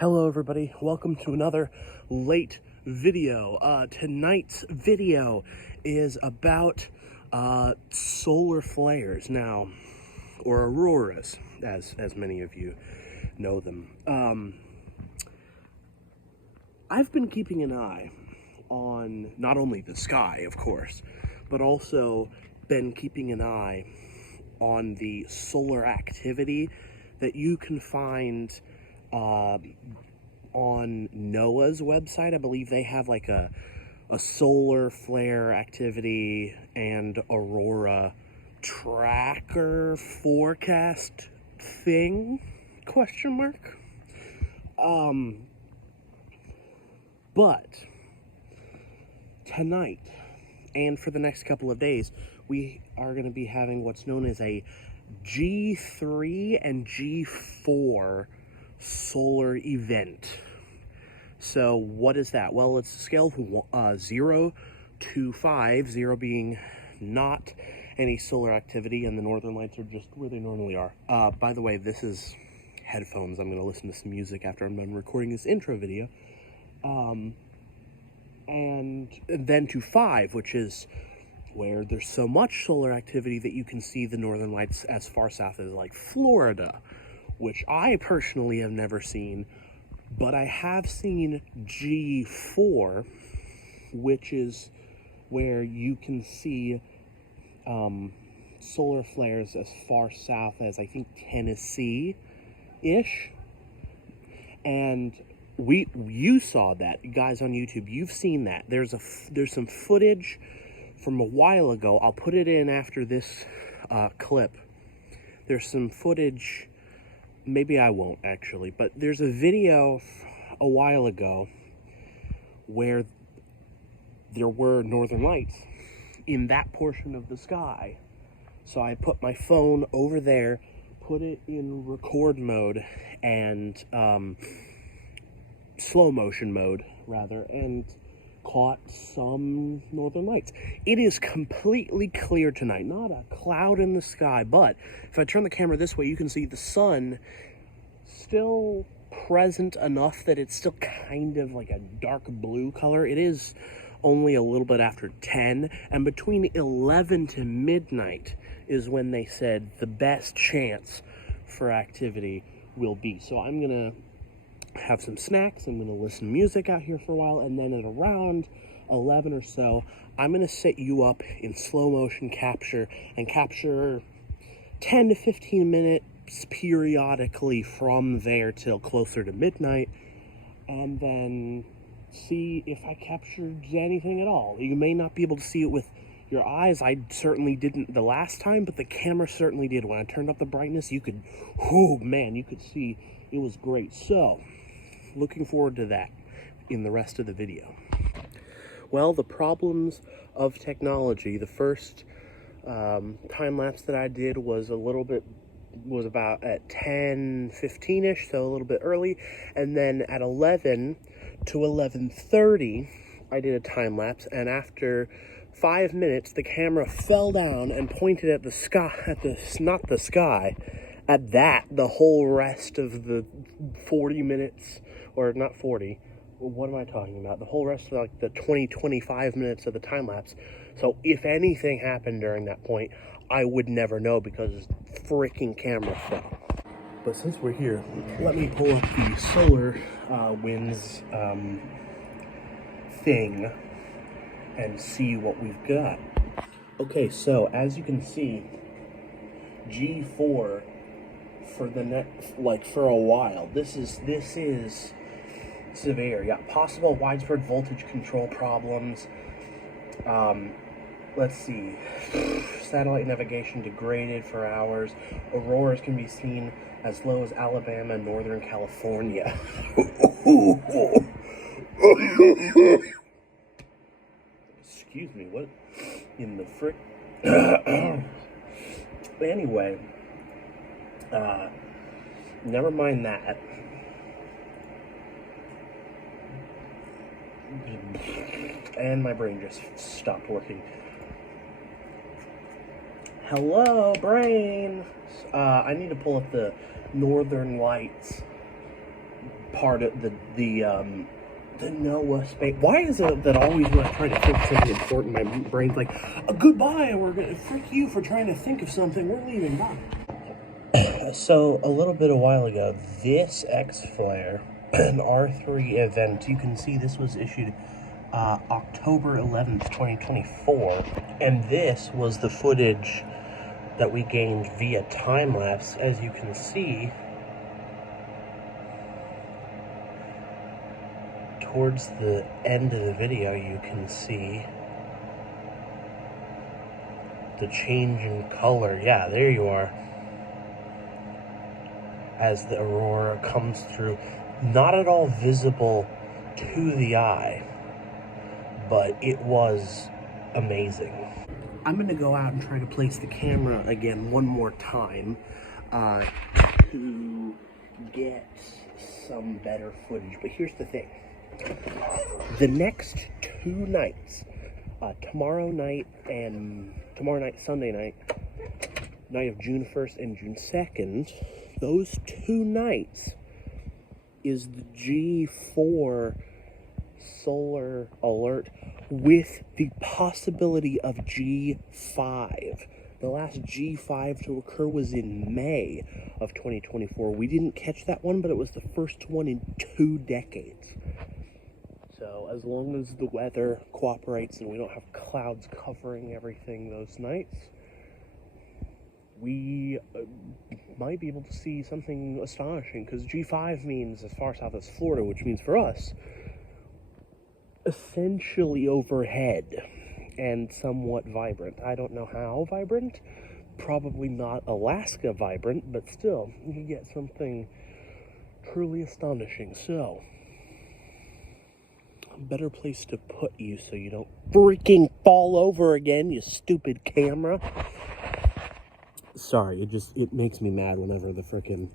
Hello everybody, welcome to another late video. Tonight's video is about solar flares now, or auroras, as many of you know them. I've been keeping an eye on not only the sky, of course, but also been keeping an eye on the solar activity that you can find on NOAA's website. I believe they have like a solar flare activity and aurora tracker forecast thing, question mark. But tonight and for the next couple of days, we are going to be having what's known as a G3 and G4 solar event. So what is that? Well, it's a scale of 0 to 5, 0 being not any solar activity, and the northern lights are just where they normally are. By the way, this is headphones. I'm going to listen to some music after I'm done recording this intro video. And then to 5, which is where there's so much solar activity that you can see the northern lights as far south as like Florida, which I personally have never seen, but I have seen G4, which is where you can see solar flares as far south as I think Tennessee-ish. And you saw that, guys on YouTube. You've seen that. There's some footage from a while ago. I'll put it in after this clip. There's some footage. Maybe I won't actually, but there's a video a while ago where there were northern lights in that portion of the sky. So I put my phone over there, put it in record mode and slow motion mode rather, and caught some northern lights. It is completely clear tonight, not a cloud in the sky, but if I turn the camera this way, you can see the sun still present enough that it's still kind of like a dark blue color. It is only a little bit after 10, and between 11 to midnight is when they said the best chance for activity will be. So I'm gonna have some snacks, I'm going to listen to music out here for a while, and then at around 11 or so, I'm going to set you up in slow motion capture and capture 10 to 15 minutes periodically from there till closer to midnight, and then see if I captured anything at all. You may not be able to see it with your eyes. I certainly didn't the last time, but the camera certainly did. When I turned up the brightness, you could, oh man, you could see. It was great. So looking forward to that in the rest of the video. Well, the problems of technology. The first time lapse that I did was about at 10:15ish, so a little bit early, and then at 11 to 11:30 I did a time lapse, and after 5 minutes the camera fell down and pointed at the sky, at the whole rest of the 40 minutes, or not 40, what am I talking about? The whole rest of like the 25 minutes of the time lapse. So if anything happened during that point, I would never know because the freaking camera fell. But since we're here, let me pull up the solar winds thing and see what we've got. Okay, so as you can see, G4 for the next, like for a while, this is severe. You got possible widespread voltage control problems. Let's see. Satellite navigation degraded for hours. Auroras can be seen as low as Alabama and Northern California. Excuse me, what in the frick? Anyway, never mind that. And my brain just stopped working. Hello, brain! I need to pull up the Northern Lights part of the Noah space. Why is it that always when I try to think of something important, my brain's like, goodbye, we're gonna frick you for trying to think of something, we're leaving, bye. So, a little bit a while ago, this X-Flare, an R3 event, you can see this was issued October 11th, 2024, and this was the footage that we gained via time-lapse. As you can see, towards the end of the video, you can see the change in color. Yeah, there you are. As the aurora comes through. Not at all visible to the eye, but it was amazing. I'm going to go out and try to place the camera again one more time to get some better footage. But here's the thing. The next 2 nights, tomorrow night, Sunday night, night of June 1st and June 2nd, those 2 nights is the G4 solar alert with the possibility of G5. The last G5 to occur was in May of 2024. We didn't catch that one, but it was the first one in 2 decades. So as long as the weather cooperates and we don't have clouds covering everything those nights, we might be able to see something astonishing, because G5 means as far south as Florida, which means for us, essentially overhead and somewhat vibrant. I don't know how vibrant, probably not Alaska vibrant, but still, you get something truly astonishing. So, a better place to put you so you don't freaking fall over again, you stupid camera. Sorry, it makes me mad whenever the frickin',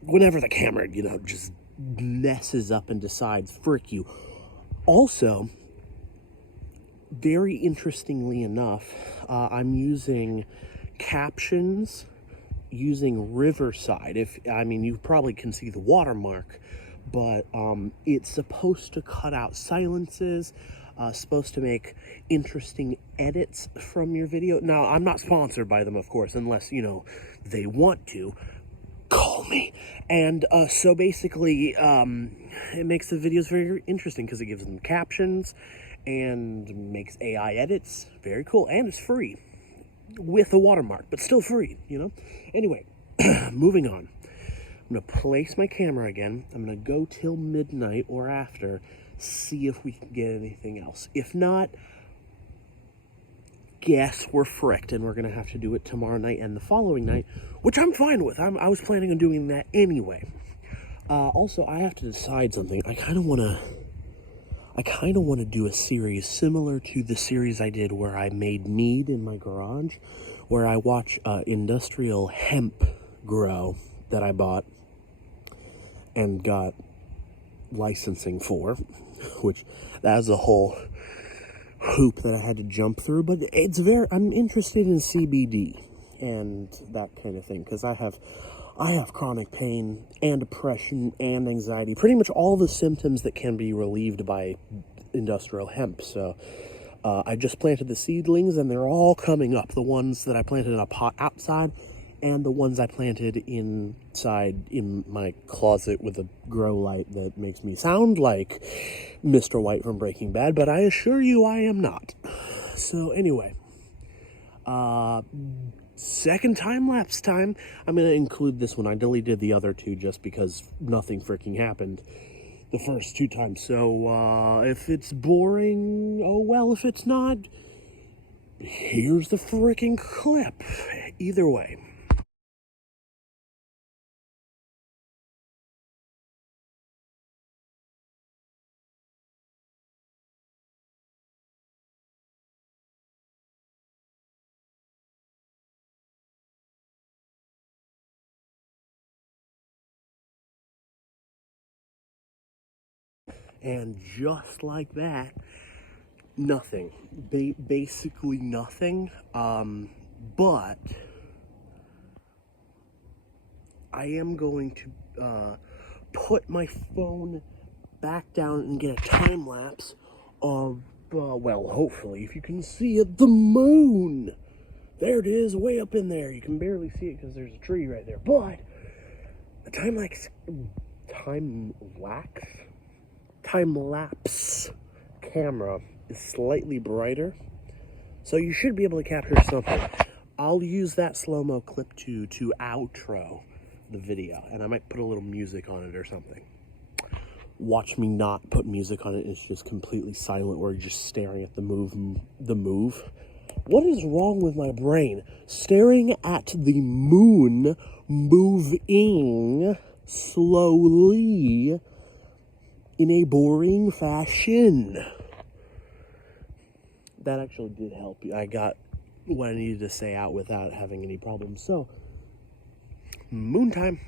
whenever the camera, just messes up and decides, frick you. Also, very interestingly enough, I'm using captions using Riverside. You probably can see the watermark, but it's supposed to cut out silences, supposed to make interesting edits from your video. Now, I'm not sponsored by them, of course, unless, they want to. Call me. And so basically, it makes the videos very interesting because it gives them captions and makes AI edits. Very cool. And it's free with a watermark, but still free, Anyway, moving on. I'm going to place my camera again. I'm going to go till midnight or after, see if we can get anything else. If not, guess we're fricked, and we're going to have to do it tomorrow night and the following night, which I'm fine with. I was planning on doing that anyway. Also, I have to decide something. I kind of want to do a series similar to the series I did where I made mead in my garage, where I watch industrial hemp grow that I bought and got licensing for, which that is a whole hoop that I had to jump through. But I'm interested in CBD and that kind of thing, because I have chronic pain and depression and anxiety, pretty much all the symptoms that can be relieved by industrial hemp. So I just planted the seedlings, and they're all coming up. The ones that I planted in a pot outside, and the ones I planted inside in my closet with a grow light that makes me sound like Mr. White from Breaking Bad, but I assure you I am not. So anyway, second time-lapse time. I'm going to include this one. I deleted the other 2 just because nothing freaking happened the first 2 times. So if it's boring, oh well. If it's not, here's the freaking clip. Either way. And just like that, nothing. Basically nothing. But I am going to put my phone back down and get a time lapse of, well, hopefully, if you can see it, the moon. There it is, way up in there. You can barely see it because there's a tree right there. But the time lapse camera is slightly brighter, so you should be able to capture something. I'll use that slow-mo clip to outro the video, and I might put a little music on it or something. Watch me not put music on it. It's just completely silent where you're just staring at the move. What is wrong with my brain? Staring at the moon moving slowly in a boring fashion. That actually did help. I got what I needed to say out without having any problems. So, moon time.